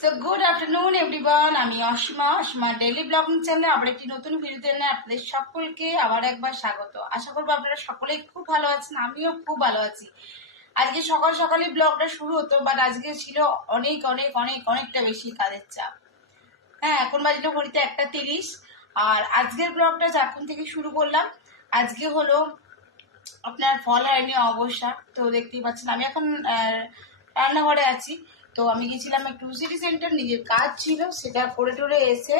So good afternoon everyone, আমি Asima daily blogging চ্যানেলে আবার একটি নতুন ভিডিওতে এনে আপনাদের সকলকে আবার একবার স্বাগত। আশা করবো আপনারা সকলেই খুব ভালো আছেন, আমিও খুব ভালো আছি। আজকে সকাল সকালে ব্লগটা শুরু হতো, বাট আজকে ছিল অনেক অনেক অনেক অনেকটা বেশি কাজের চাপ। হ্যাঁ, এখন বাজলো ঘড়িতে 1:30। আর আজকের ব্লগটা যখন থেকে শুরু করলাম, আজকে হলো আপনার ফল হয়নি অবস্থা। তো দেখতেই পাচ্ছেন আমি এখন রান্নাঘরে আছি। তো আমি গেছিলাম একটু সিটি সেন্টার, নিজের কাজ ছিল, সেটা করে টরে এসে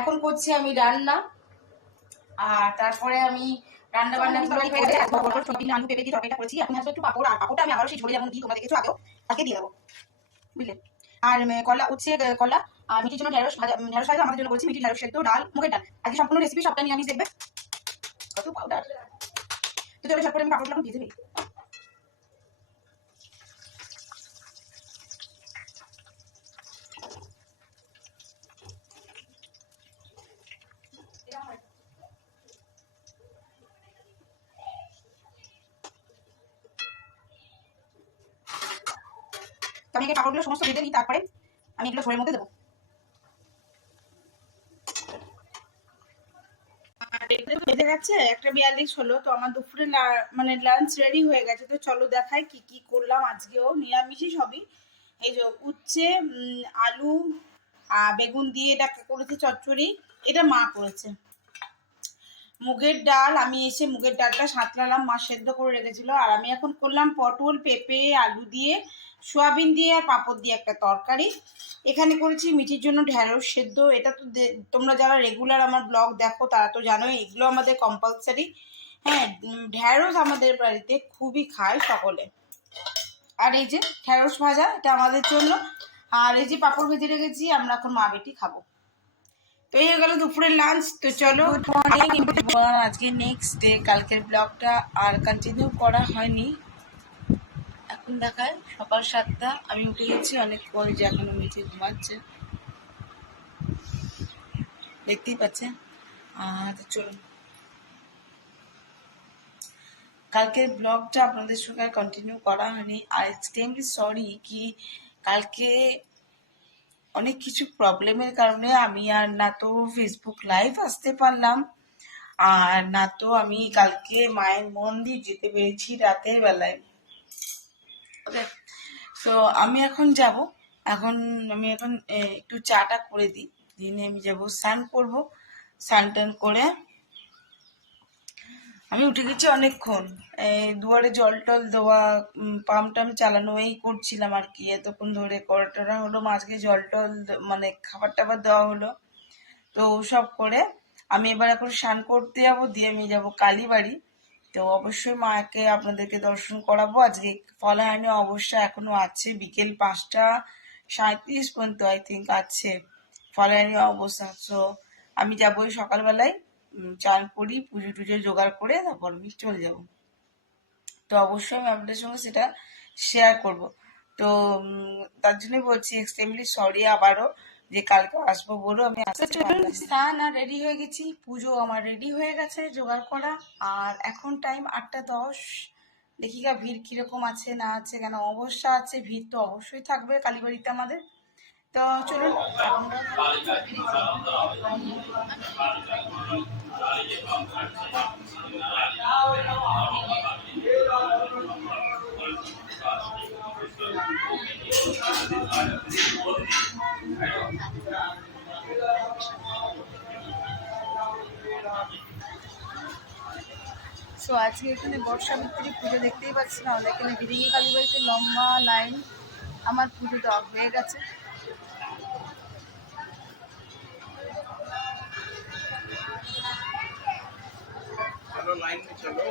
এখন করছি আমি রান্না। আর তারপরে আমি রান্না বান্না করে আলু পেঁপে দিয়ে তরকারিটা করেছি। এখন আসলে একটু পাপড়, আর পাপড়টা আমি আরো সেই ঝোলে যেমন দিই, তোমরা দেখেছো আগেও, আজকে দিয়ে দেবো, বুঝলে। আর কলা উচ্ছে, কলা আর মিঠির জন্য ঢেঁড়স ভাজা, ঢেঁড়স ভাজা আমাদের জন্য করেছি, মিঠি ঢেঁড়স সেদ্ধ, ডাল, মুগের ডাল। আজকে সম্পূর্ণ রেসিপি সবটা নিরামিষ দেখবে। কত পাউডার! তো চলো সব করে আমি পাপড়গুলো দিয়ে দেবে। তো আমি কাপড়গুলো সমস্ত ভেজে নিই, তারপরে আমি এগুলো ঝোলের মধ্যে দেবো। বেজে গেছে 1:42 হলো। তো আমার দুপুরে মানে লাঞ্চ রেডি হয়ে গেছে। তো চলো দেখাই কি কি করলাম। আজকেও নিরামিষই সবই। এই যে উচ্ছে, আলু, বেগুন দিয়ে এটা করেছে চচ্চড়ি, এটা মা করেছে। মুগের ডাল, আমি এসে মুগের ডালটা সাঁতলালাম, মা সেদ্ধ করে রেখেছিল। আর আমি এখন করলাম পটল, পেঁপে, আলু দিয়ে, সোয়াবিন দিয়ে আর পাঁপড় দিয়ে একটা তরকারি। এখানে করেছি মিঠির জন্য ঢ্যাঁড়স সেদ্ধ। এটা তো তোমরা যারা রেগুলার আমার ব্লগ দেখো তারা তো জানোই, এগুলো আমাদের কম্পালসারি। হ্যাঁ, ঢ্যাঁড়স আমাদের বাড়িতে খুবই খায় সকলে। আর এই যে ঢ্যাঁড়স ভাজা, এটা আমাদের জন্য। আর এই যে পাঁপড় ভেজে রেখেছি, আমরা এখন মা বেটি খাবো। তো এই হয়ে গেল দুপুরের লাঞ্চ। তো চলো, গুড মর্নিং এভরিওয়ান। আজকে নেক্সট ডে, কালকের ব্লগটা আর কন্টিনিউ করা হয়নি। এখন দেখায় সকাল 7টা, আমি উঠে গেছি অনেক পরে, যে এখনো মিঠে ঘুমাচ্ছে, দেখতেই পাচ্ছেন। চলুন, কালকের ব্লগটা আপনাদের সঙ্গে কন্টিনিউ করা হয়নি। আর এক্সট্রিমলি সরি কি কালকে অনেক কিছু প্রবলেমের কারণে আমি আর না তো ফেসবুক লাইভ আসতে পারলাম, আর না তো আমি কালকে মায়ের মন্দির যেতে পেরেছি রাতের বেলায়। ওকে, তো আমি এখন যাব। আমি এখন একটু চাটা করে দিই, দিনে আমি যাবো স্নান করবো। স্নান টান করে আমি উঠে গেছি অনেকক্ষণ। দুয়ারে জল টল দেওয়া, পাম্প টাম চালানো, এই করছিলাম আর কি। এতক্ষণ ধরে করা হলো, মাঝকে জল টল মানে খাবার টাবার দেওয়া হলো। তো সব করে আমি এবার এখন স্নান করতে যাবো, দিয়ে আমি যাবো কালীবাড়ি। তো অবশ্যই মাকে আপনাদেরকে দর্শন করাবো। আজকে ফলাহানি অবশ্যই এখনো আছে, বিকেল 5:37 পর্যন্ত আই থিঙ্ক আছে ফলাহানি অবস্থা। সো আমি যাবো সকালবেলায়, চান করি, পুজো টুজো জোগাড় করে তারপর আমি চলে যাব। তো অবশ্যই আমি আপনাদের সঙ্গে সেটা শেয়ার করব। তো তার জন্যই বলছি এক্সট্রিমলি সরি আবারও, যে কালকে আসবো বলো আমি আসতে পারলাম। স্নান আর রেডি হয়ে গেছি, পুজো আমার রেডি হয়ে গেছে জোগাড় করা। আর এখন টাইম 8:10। দেখি গা ভিড় কিরকম আছে না আছে, কেন অবশ্য আছে, ভিড় তো অবশ্যই থাকবে কালীবাড়িতে আমাদের। তো চলুন সো আজকে এখানে বর্ষা ভিত্তিক পুজো দেখতেই পাচ্ছি না, এখানে বিরিঙ্গি কালীবাড়িতে লম্বা লাইন। আমার পুজো দেওয়া হয়ে গেছে। চলো লাইন চলো।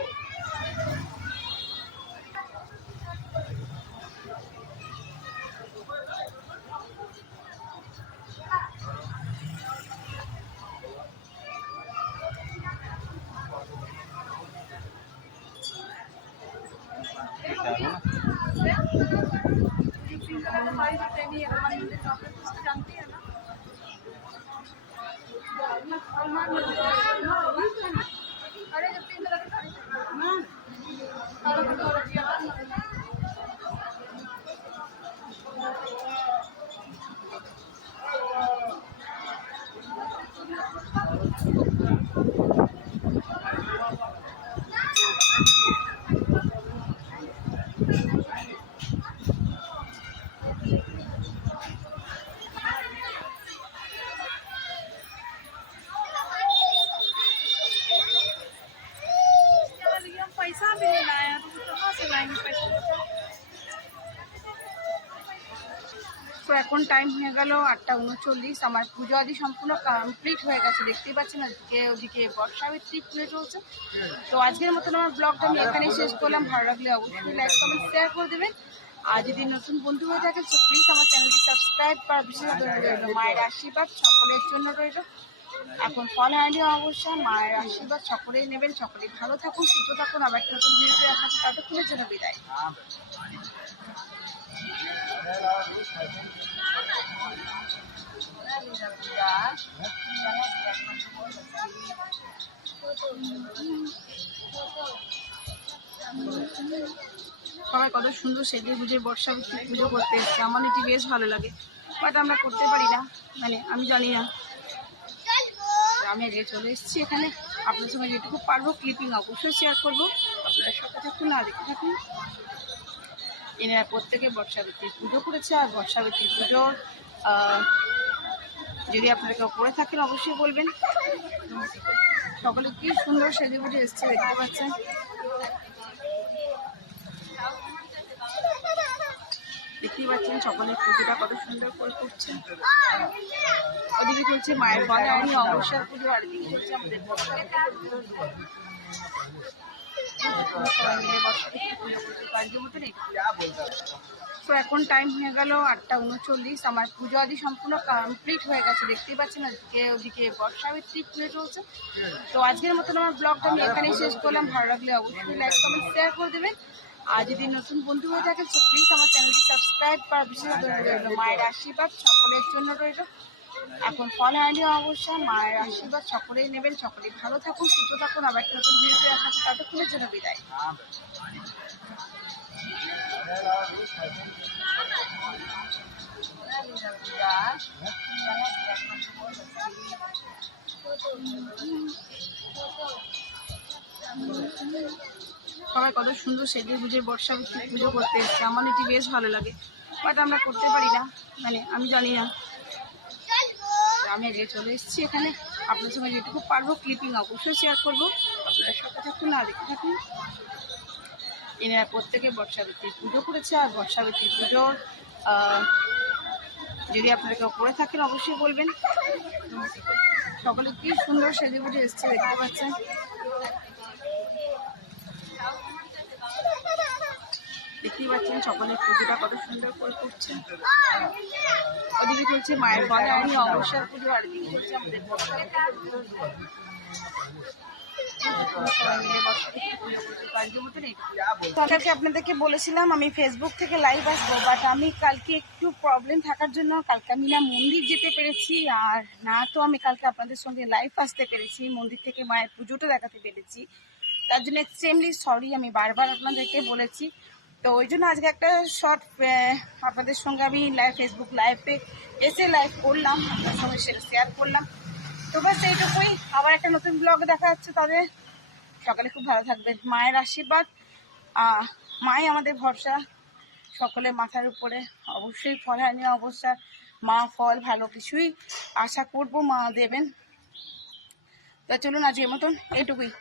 जानती है ना। अरे जब 3 तरह की साड़ी ना पैसा भी नहीं लाया तो कहाँ से लाएंगे पैसा। তো এখন টাইম হয়ে গেল 8:39। আমার পুজো আদি সম্পূর্ণ কমপ্লিট হয়ে গেছে, দেখতেই পাচ্ছেন ওদিকে বর্ষাবৃত্তি পুজো চলছে। তো আজকের মতন আমার ব্লগটা আমি এখানেই শেষ করলাম। ভালো লাগলে অবশ্যই লাইক কমেন্ট শেয়ার করে দেবেন। আর যদি নতুন বন্ধু হয়ে থাকেন তো প্লিজ আমার চ্যানেলটি সাবস্ক্রাইব করার বিশেষ রইল। মায়ের আশীর্বাদ সকলের জন্য রইল। এখন ফল হয়নি অবশ্যই, মায়ের আশীর্বাদ সকলেই নেবেন। সকলেই ভালো থাকুন, সুস্থ থাকুন। আবার একটা নতুন ভিডিওতে আপনাকে ততক্ষণের জন্য বিদায়। সবাই কত সুন্দর সেজে গুজে বর্ষাবৃত্তি পুজো করতে এসছে। আমার এটি বেশ ভালো লাগে, বাট আমরা করতে পারি না, মানে আমি জানি না। আমি আগে চলে এসেছি এখানে, আপনার সঙ্গে যেটুকু পারবো ক্লিপিং অবশ্যই শেয়ার করবো। আপনারা সাথে থাকুন আর দেখতে থাকুন। এনারা প্রত্যেকে বর্ষাবৃত্তি পুজো করেছে। আর বর্ষাবৃত্তি পুজোর যদি আপনারা কেউ করে থাকেন অবশ্যই বলবেন। সকলে কি সুন্দর সেজে গুজে এসছে, দেখতে পাচ্ছেন। দেখতেই পাচ্ছেন সকলের পুজোটা কত সুন্দর করে করছে। ওদিকে চলছে মায়ের ফল হয়নি অমাবস্যার পুজো, আর এদিকে চলছে আমাদের তো এখন টাইম হয়ে গেল 8:39। আমার পুজো আদি সম্পূর্ণ কমপ্লিট হয়ে গেছে, দেখতেই পাচ্ছেন ওদিকে বর্ষাবৃত্তি পুজো চলছে। তো আজকের মতন আমার ব্লগটা আমি এখানেই শেষ করলাম। ভালো লাগলে অবশ্যই লাইক কমেন্ট শেয়ার করে দেবেন। আর যদি নতুন বন্ধু হয়ে থাকেন তো প্লিজ আমার চ্যানেলটি সাবস্ক্রাইব করার বিশেষ রইল। মায়ের আশীর্বাদ সকলের জন্য রইল। এখন ফল হয়নি অবশ্যই, মায়ের আশীর্বাদ সকলেই নেবেন। সকলেই ভালো থাকুন, সুস্থ থাকুন। আবার একটা নতুন ভিডিওতে আপনাকে ততক্ষণের জন্য বিদায়। সবাই কত সুন্দর সেজে গুজে বর্ষাবৃত্তি পুজো করতে এসছে। আমার এটি বেশ ভালো লাগে, বাট আমরা করতে পারি না, মানে আমি জানি না। আমি আগে চলে এসেছি এখানে, আপনার সঙ্গে যেটুকু পারবো ক্লিপিং অবশ্যই শেয়ার করবো। আপনারা সাথে থাকুন আর দেখতে থাকুন। এনারা প্রত্যেকে বর্ষাবৃত্তি পুজো করেছে। আর বর্ষাবৃত্তি পুজোর যদি আপনারা কেউ করে থাকেন অবশ্যই বলবেন। সকলে কি সুন্দর সেজে গুজে এসছে, দেখতে পাচ্ছেন। দেখতেই পাচ্ছেন সকলের পুজোটা কত সুন্দর করে করছে। ওদিকে চলছে মায়ের ফল হয়নি অমাবস্যার পুজো, আর এদিকে চলছে আমাদের তাদেরকে আপনাদেরকে বলেছিলাম আমি ফেসবুক থেকে লাইভ আসবো, বাট আমি কালকে একটু প্রবলেম থাকার জন্য কালকে আমি না মন্দির যেতে পেরেছি, আর না তো আমি কালকে আপনাদের সঙ্গে লাইভ আসতে পেরেছি, মন্দির থেকে মায়ের পুজোটা দেখাতে পেরেছি। তার জন্য এক্সট্রিমলি সরি, আমি বারবার আপনাদেরকে বলেছি। তো ওই জন্য আজকে একটা শর্ট আপনাদের সঙ্গে আমি ফেসবুক লাইভে এসে লাইভ করলাম, আপনার সঙ্গে সেটা শেয়ার করলাম। তো বাস এইটুকুই, আবার একটা নতুন ব্লগে দেখা যাচ্ছে তাদের। সকালে খুব ভালো থাকবেন। মায়ের আশীর্বাদ, মাই আমাদের ভরসা, সকলে মাথার উপরে। অবশ্যই ফল হয়নি অবস্থা, মা ফল ভালো কিছুই আশা করব মা দেবেন। তা চলুন আজকের মতন এইটুকুই।